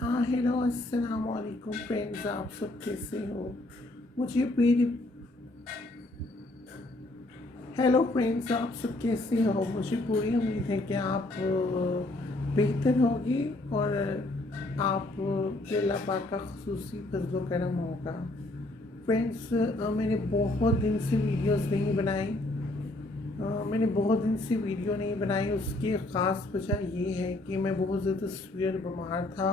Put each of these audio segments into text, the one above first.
हाँ हेलो अस्सलाम वालेकुम फ्रेंड्स, आप सब कैसे हो? मुझे मेरी हेलो फ्रेंड्स, आप सब कैसे हो? मुझे पूरी उम्मीद है कि आप बेहतर होगी और आप पे अल्लाह पाक का खुसूसी फजल करम होगा। फ्रेंड्स, मैंने बहुत दिन से वीडियोस नहीं बनाई। मैंने बहुत दिन से वीडियो नहीं बनाई। उसकी ख़ास वजह ये है कि मैं बहुत ज़्यादा सीवियर बीमार था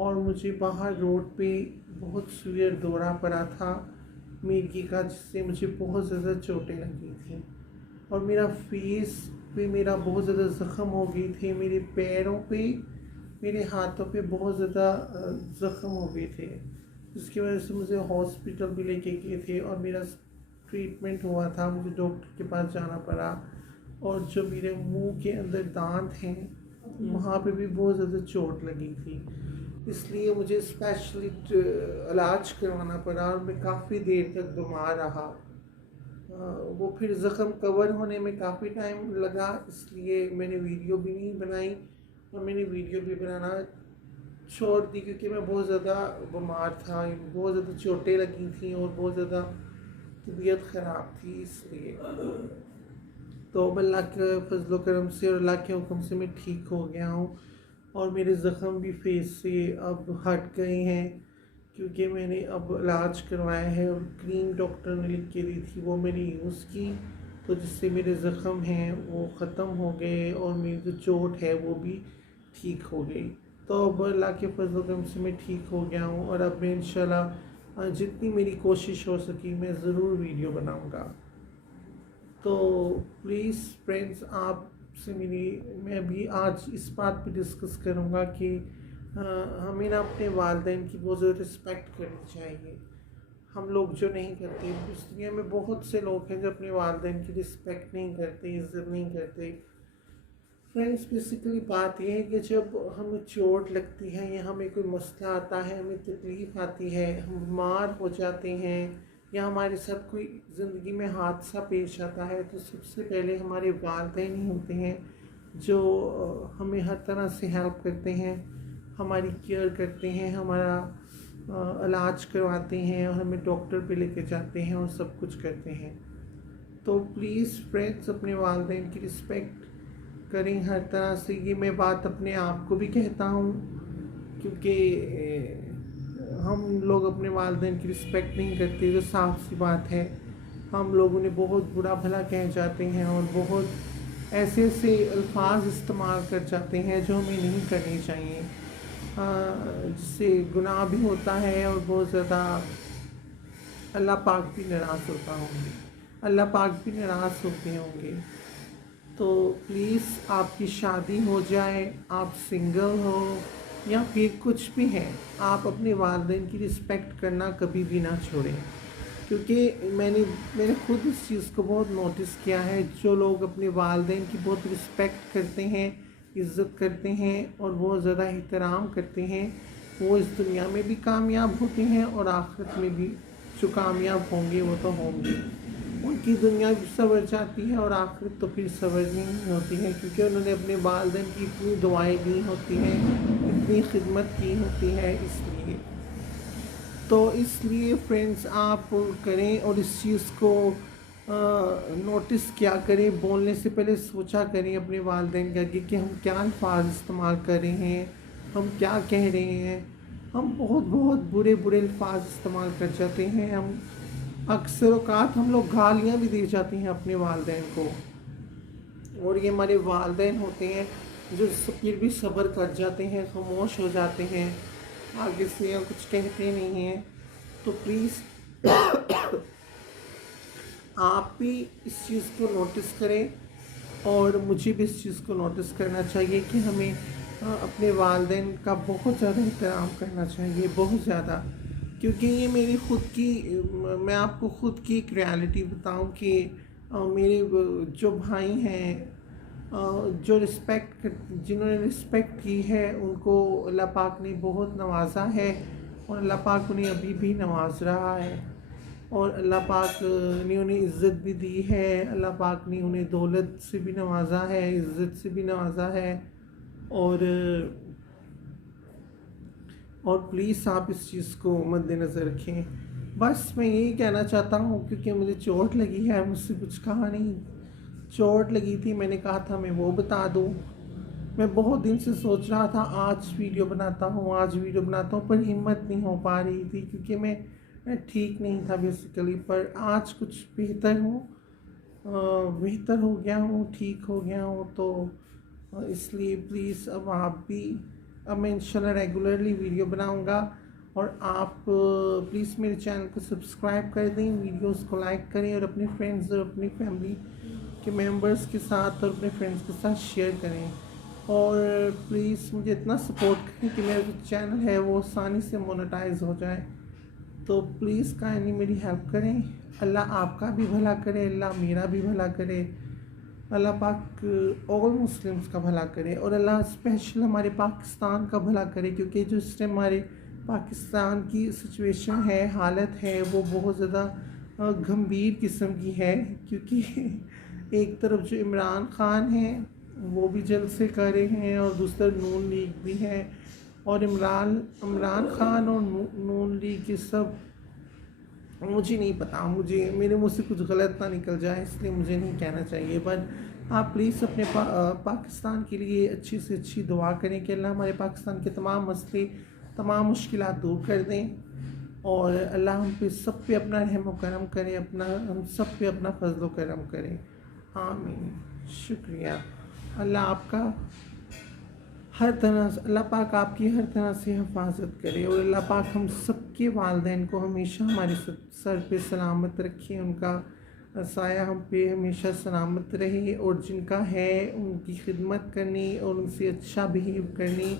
और मुझे बाहर रोड पे बहुत सीवियर दौरा पड़ा था मिर्गी का, जिससे मुझे बहुत ज़्यादा चोटें लगी थी और मेरा फेस पे मेरा बहुत ज़्यादा ज़ख्म हो गई थे। मेरे पैरों पे, मेरे हाथों पे बहुत ज़्यादा ज़ख्म हो गए थे, जिसकी वजह से मुझे हॉस्पिटल भी लेके गए थे और मेरा ट्रीटमेंट हुआ था। मुझे डॉक्टर के पास जाना पड़ा और जो मेरे मुंह के अंदर दांत हैं वहाँ पे भी बहुत ज़्यादा चोट लगी थी, इसलिए मुझे स्पेशली इलाज करवाना पड़ा और मैं काफ़ी देर तक बीमार रहा। वो फिर ज़ख़म कवर होने में काफ़ी टाइम लगा, इसलिए मैंने वीडियो भी नहीं बनाई और मैंने वीडियो भी बनाना छोड़ दी क्योंकि मैं बहुत ज़्यादा बीमार था, बहुत ज़्यादा चोटें लगी थी और बहुत ज़्यादा तबीयत ख़राब थी। इसलिए तो अब अल्लाह के फजल करम से और अल्लाह के हुक्म से मैं ठीक हो गया हूँ और मेरे ज़ख़म भी फेस से अब हट गए हैं क्योंकि मैंने अब इलाज करवाया है और क्रीम डॉक्टर ने लिख के दी थी, वो मैंने यूज़ की, तो जिससे मेरे ज़ख़म हैं वो ख़त्म हो गए और मेरी जो चोट है वो भी ठीक हो गई। तो अब अल्लाह के फजल करम से मैं ठीक हो गया हूँ और अब मैं इंशाल्लाह जितनी मेरी कोशिश हो सकी मैं ज़रूर वीडियो बनाऊँगा। तो प्लीज़ फ्रेंड्स, आपसे मैं भी आज इस बात पे डिस्कस करूँगा कि हमें ना अपने वालिदैन की बहुत ज़्यादा रिस्पेक्ट करनी चाहिए। हम लोग जो नहीं करते, इस दुनिया में बहुत से लोग हैं जो अपने वालिदैन की रिस्पेक्ट नहीं करते, इज़्ज़त नहीं करते। फ्रेंड्स, बेसिकली बात यह है कि जब हमें चोट लगती है या हमें कोई मसला आता है, हमें तकलीफ़ आती है, हम बीमार हो जाते हैं या हमारे साथ कोई ज़िंदगी में हादसा पेश आता है, तो सबसे पहले हमारे वालिदैन ही होते हैं जो हमें हर तरह से हेल्प करते हैं, हमारी केयर करते हैं, हमारा इलाज करवाते हैं और हमें डॉक्टर पे लेके जाते हैं और सब कुछ करते हैं। तो प्लीज़ फ्रेंड्स, अपने वालिदैन की रिस्पेक्ट करें हर तरह से। ये मैं बात अपने आप को भी कहता हूँ क्योंकि हम लोग अपने वालिदैन की रिस्पेक्ट नहीं करते, जो साफ सी बात है। हम लोग उन्हें बहुत बुरा भला कह जाते हैं और बहुत ऐसे ऐसे अल्फाज इस्तेमाल कर जाते हैं जो हमें नहीं करनी चाहिए, जिससे गुनाह भी होता है और बहुत ज़्यादा अल्लाह पाक भी नाराज़ होता होंगे, अल्लाह पाक भी नाराज़ होते होंगे। तो प्लीज़, आपकी शादी हो जाए, आप सिंगल हो या फिर कुछ भी है, आप अपने वालिदैन की रिस्पेक्ट करना कभी भी ना छोड़ें, क्योंकि मैंने खुद इस चीज़ को बहुत नोटिस किया है। जो लोग अपने वालिदैन की बहुत रिस्पेक्ट करते हैं, इज़्ज़त करते हैं और बहुत ज़्यादा एहतराम करते हैं, वो इस दुनिया में भी कामयाब होते हैं और आखिरत में भी जो कामयाब होंगे वो तो होंगे। उनकी दुनिया भी संवर जाती है और आखिरत तो फिर संवरनी नहीं होती है, क्योंकि उन्होंने अपने वालिदैन की इतनी दुआएं दी होती हैं, इतनी खिदमत की होती है। इसलिए फ्रेंड्स, आप करें और इस चीज़ को नोटिस क्या करें, बोलने से पहले सोचा करें अपने वालिदैन के आगे कि हम क्या अल्फाज इस्तेमाल कर रहे हैं, हम क्या कह रहे हैं। हम बहुत बहुत बुरे बुरे अल्फाज इस्तेमाल कर जाते हैं। हम अक्सर औक़ात हम लोग गालियाँ भी दे जाते हैं अपने वालिदैन को, और ये हमारे वालिदैन होते हैं जो फिर भी सब्र कर जाते हैं, खामोश हो जाते हैं, आगे से कुछ कहते नहीं हैं। तो प्लीज़ आप भी इस चीज़ को नोटिस करें और मुझे भी इस चीज़ को नोटिस करना चाहिए कि हमें अपने वालिदैन का बहुत ज़्यादा एहतराम करना चाहिए, बहुत ज़्यादा। क्योंकि ये मेरी मैं आपको ख़ुद की एक रियलिटी बताऊं कि मेरे जो भाई हैं, जिन्होंने रिस्पेक्ट की है, उनको अल्लाह पाक ने बहुत नवाजा है और अल्लाह पाक उन्हें अभी भी नवाज रहा है और अल्लाह पाक ने उन्हें इज़्ज़त भी दी है। अल्लाह पाक ने उन्हें दौलत से भी नवाजा है, इज़्ज़त से भी नवाजा है और اور پلیز آپ اس چیز کو مد نظر رکھیں. بس میں یہی کہنا چاہتا ہوں کیونکہ مجھے چوٹ لگی ہے, مجھ سے کچھ کہا نہیں. چوٹ لگی تھی, میں نے کہا تھا میں وہ بتا دوں. میں بہت دن سے سوچ رہا تھا آج ویڈیو بناتا ہوں پر ہمت نہیں ہو پا رہی تھی کیونکہ میں ٹھیک نہیں تھا بیسیکلی. پر آج کچھ بہتر ہو گیا ہوں, ٹھیک ہو گیا ہوں. تو اس لیے پلیز اب میں انشاءاللہ ریگولرلی ویڈیو بناؤں گا. اور آپ پلیز میرے چینل کو سبسکرائب کر دیں, ویڈیوز کو لائک کریں اور اپنے فرینڈز اور اپنی فیملی کے ممبرز کے ساتھ اور اپنے فرینڈز کے ساتھ شیئر کریں. اور پلیز مجھے اتنا سپورٹ کریں کہ میرا جو چینل ہے وہ آسانی سے مونیٹائز ہو جائے. تو پلیز کائنڈلی میری ہیلپ کریں. اللہ آپ کا بھی بھلا کرے, اللہ میرا بھی بھلا کرے, اللہ پاک آل مسلمس کا بھلا کرے, اور اللہ اسپیشل ہمارے پاکستان کا بھلا کرے. کیونکہ جو اس ٹائم ہمارے پاکستان کی سچویشن ہے, حالت ہے, وہ بہت زیادہ گھمبیر قسم کی ہے. کیونکہ ایک طرف جو عمران خان ہیں وہ بھی جلسے کر رہے ہیں, اور دوسرا نون لیگ بھی ہے. اور عمران خان اور نون لیگ یہ سب مجھے نہیں پتا, میرے منہ سے کچھ غلط نہ نکل جائے, اس لیے مجھے نہیں کہنا چاہیے. بٹ آپ پلیز اپنے پاکستان کے لیے اچھی سے اچھی دعا کریں کہ اللہ ہمارے پاکستان کے تمام مسئلے, تمام مشکلات دور کر دیں, اور اللہ ہم پہ سب پہ اپنا رحم و کرم کرے, ہم سب پہ اپنا فضل و کرم کرے. آمین. شکریہ. اللہ پاک آپ کی ہر طرح سے حفاظت کرے, اور اللہ پاک ہم سب کے والدین کو ہمیشہ ہمارے سر پہ سلامت رکھے, ان کا سایہ ہم پہ ہمیشہ سلامت رہے, اور جن کا ہے ان کی خدمت کرنی اور ان سے اچھا بہیو کرنی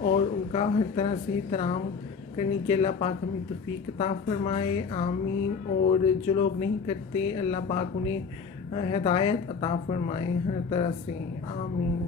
اور ان کا ہر طرح سے احترام کرنے کے اللہ پاک ہمیں توفیق عطا فرمائے. آمین. اور جو لوگ نہیں کرتے اللہ پاک انہیں ہدایت عطا فرمائے ہر طرح سے. آمین.